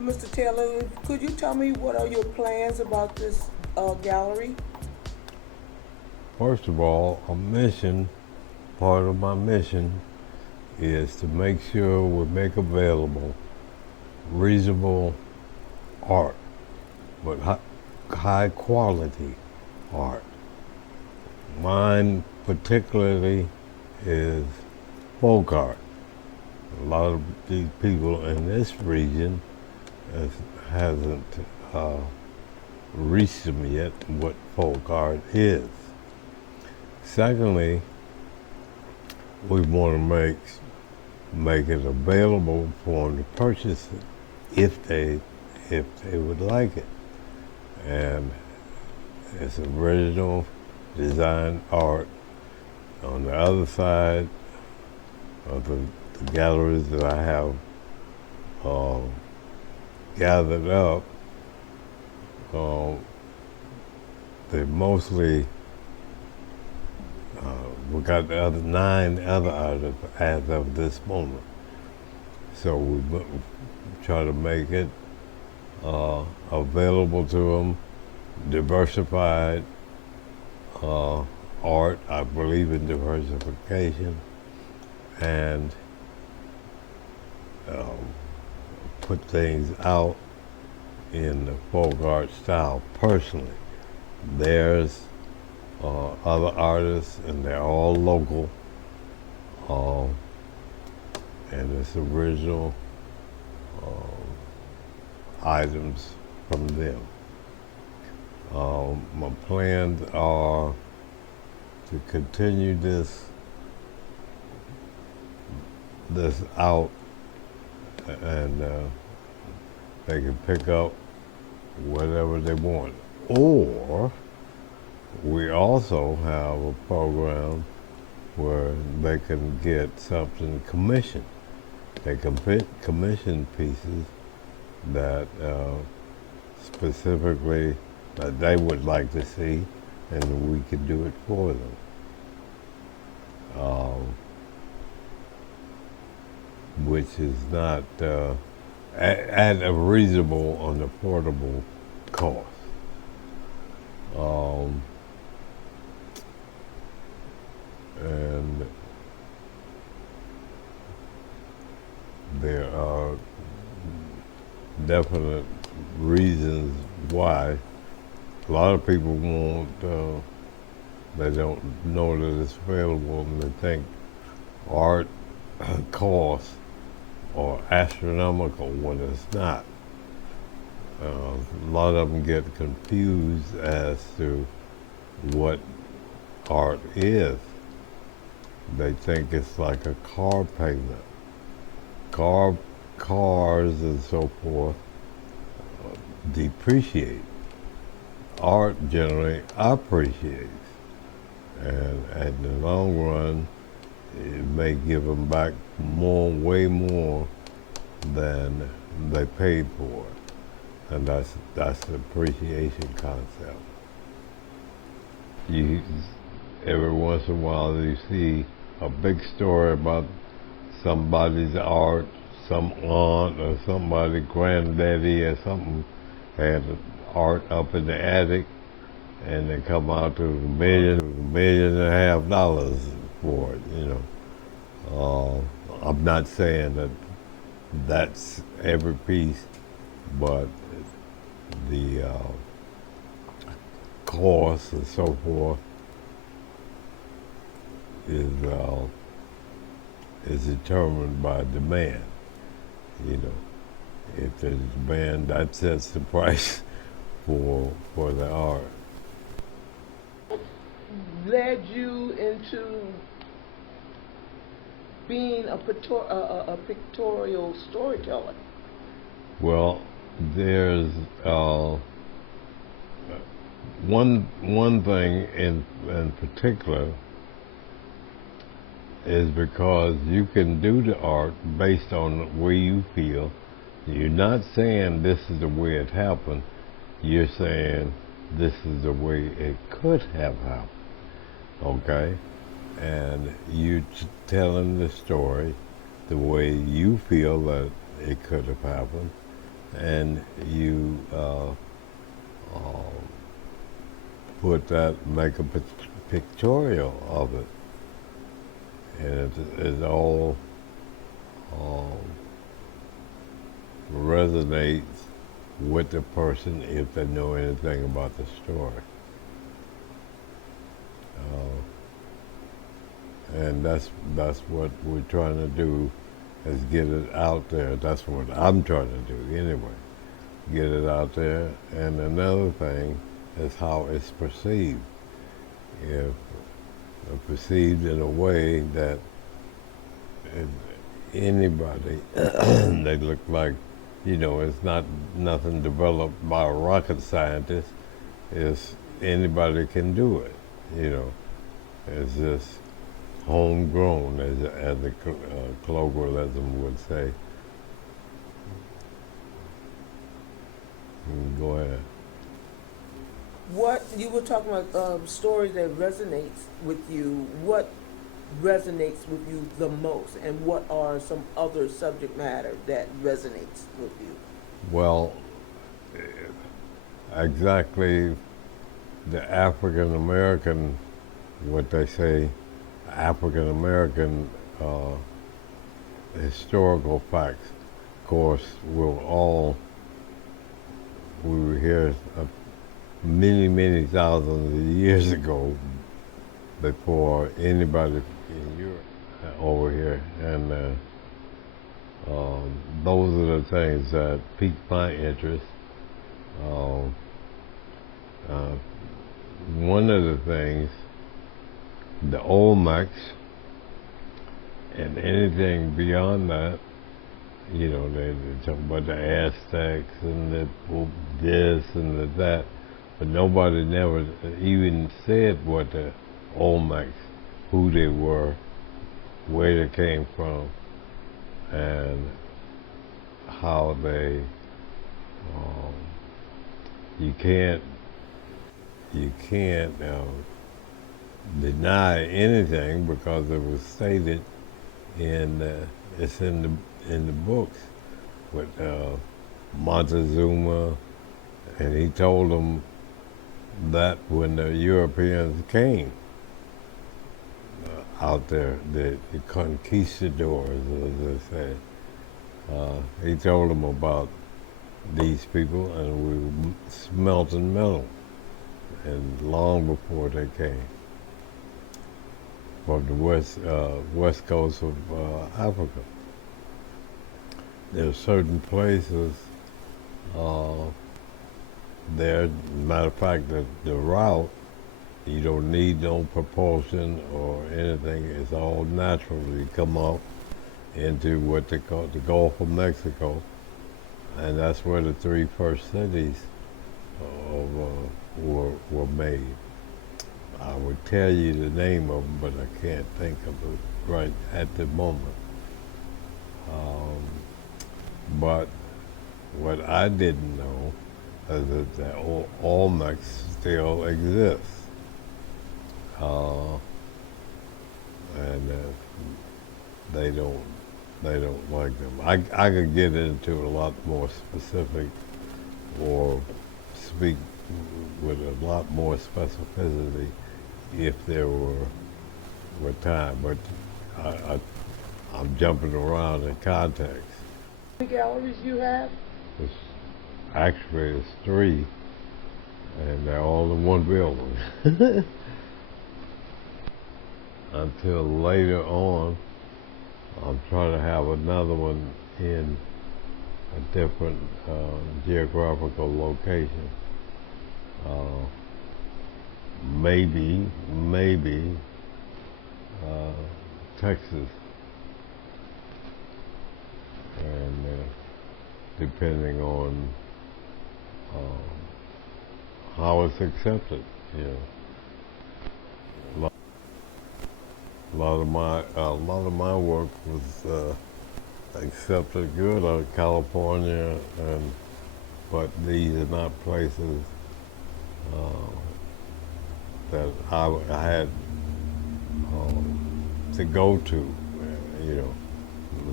Mr. Taylor, could you tell me what are your plans about this gallery? First of all, part of my mission is to make sure we make available reasonable art, but high quality art. Mine particularly is folk art. A lot of these people in this region hasn't uh, reached them yet what folk art is. Secondly, we want to make it available for them to purchase it if they would like it. And it's original design art. On the other side of the galleries that I have uh, gathered up, uh, they mostly we got the other 9 other artists as of this moment. So we try to make it available to them, diversified art. I believe in diversification, and put things out in the folk art style personally. There's other artists, and they're all local, and it's original items from them. My plans are to continue this out, and they can pick up whatever they want. Or we also have a program where they can get something commissioned. They can commission pieces that specifically that they would like to see, and we can do it for them. Which is not at a reasonable and affordable cost. And there are definite reasons why. A lot of people they don't know that it's available, and they think art costs are astronomical when it's not. A lot of them get confused as to what art is. They think it's like a car payment. Cars and so forth depreciate. Art generally appreciates, and in the long run, it may give them back way more than they paid for it, and that's the appreciation concept. You every once in a while you see a big story about somebody's art, some aunt or somebody granddaddy or something had art up in the attic, and they come out to $1.5 million for it. I'm not saying that that's every piece, but the cost and so forth is determined by demand. If there's demand, that sets the price for the art. Led you into being a pictorial storyteller? Well, there's one thing in particular is because you can do the art based on the way you feel. You're not saying this is the way it happened. You're saying this is the way it could have happened. Okay? And you telling the story the way you feel that it could have happened, and you make a pictorial of it, and it all um, resonates with the person if they know anything about the story. And that's what we're trying to do, is get it out there. That's what I'm trying to do anyway. Get it out there. And another thing is how it's perceived. If perceived in a way that if anybody they look like, it's not nothing developed by a rocket scientist. It's anybody can do it. It's just homegrown, as the colloquialism would say. Go ahead. What you were talking about, stories that resonates with you. What resonates with you the most, and what are some other subject matter that resonates with you? Well, exactly the African American, what they say, African American historical facts. Of course, we were here many, many thousands of years ago, before anybody in Europe over here, and those are the things that piqued my interest. One of the things, the Olmecs, and anything beyond that, they talk about the Aztecs and the this and the that, but nobody never even said what the Olmecs, who they were, where they came from, and how they, you can't deny anything, because it was stated it's in the books with Montezuma, and he told them that when the Europeans came out there, the conquistadors, as they say, he told them about these people, and we were smelting metal, and long before they came from the west coast of Africa. There are certain places there. Matter of fact, the route, you don't need no propulsion or anything. It's all natural. You come off into what they call the Gulf of Mexico, and that's where the three first cities were made. I would tell you the name of them, but I can't think of it right at the moment. But what I didn't know is that the Olmecs still exists, and they don't like them. I could get into a lot more specific, or speak with a lot more specificity if there were time, but I'm jumping around in context. How many galleries you have? It's three, and they're all in one building. Until later on, I'm trying to have another one in a different geographical location. Maybe Texas, and depending on how it's accepted, A lot of my work was accepted good out of California, but these are not places that I had to go to,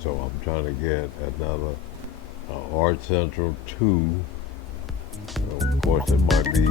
So I'm trying to get another Art Central 2. Of course, it might be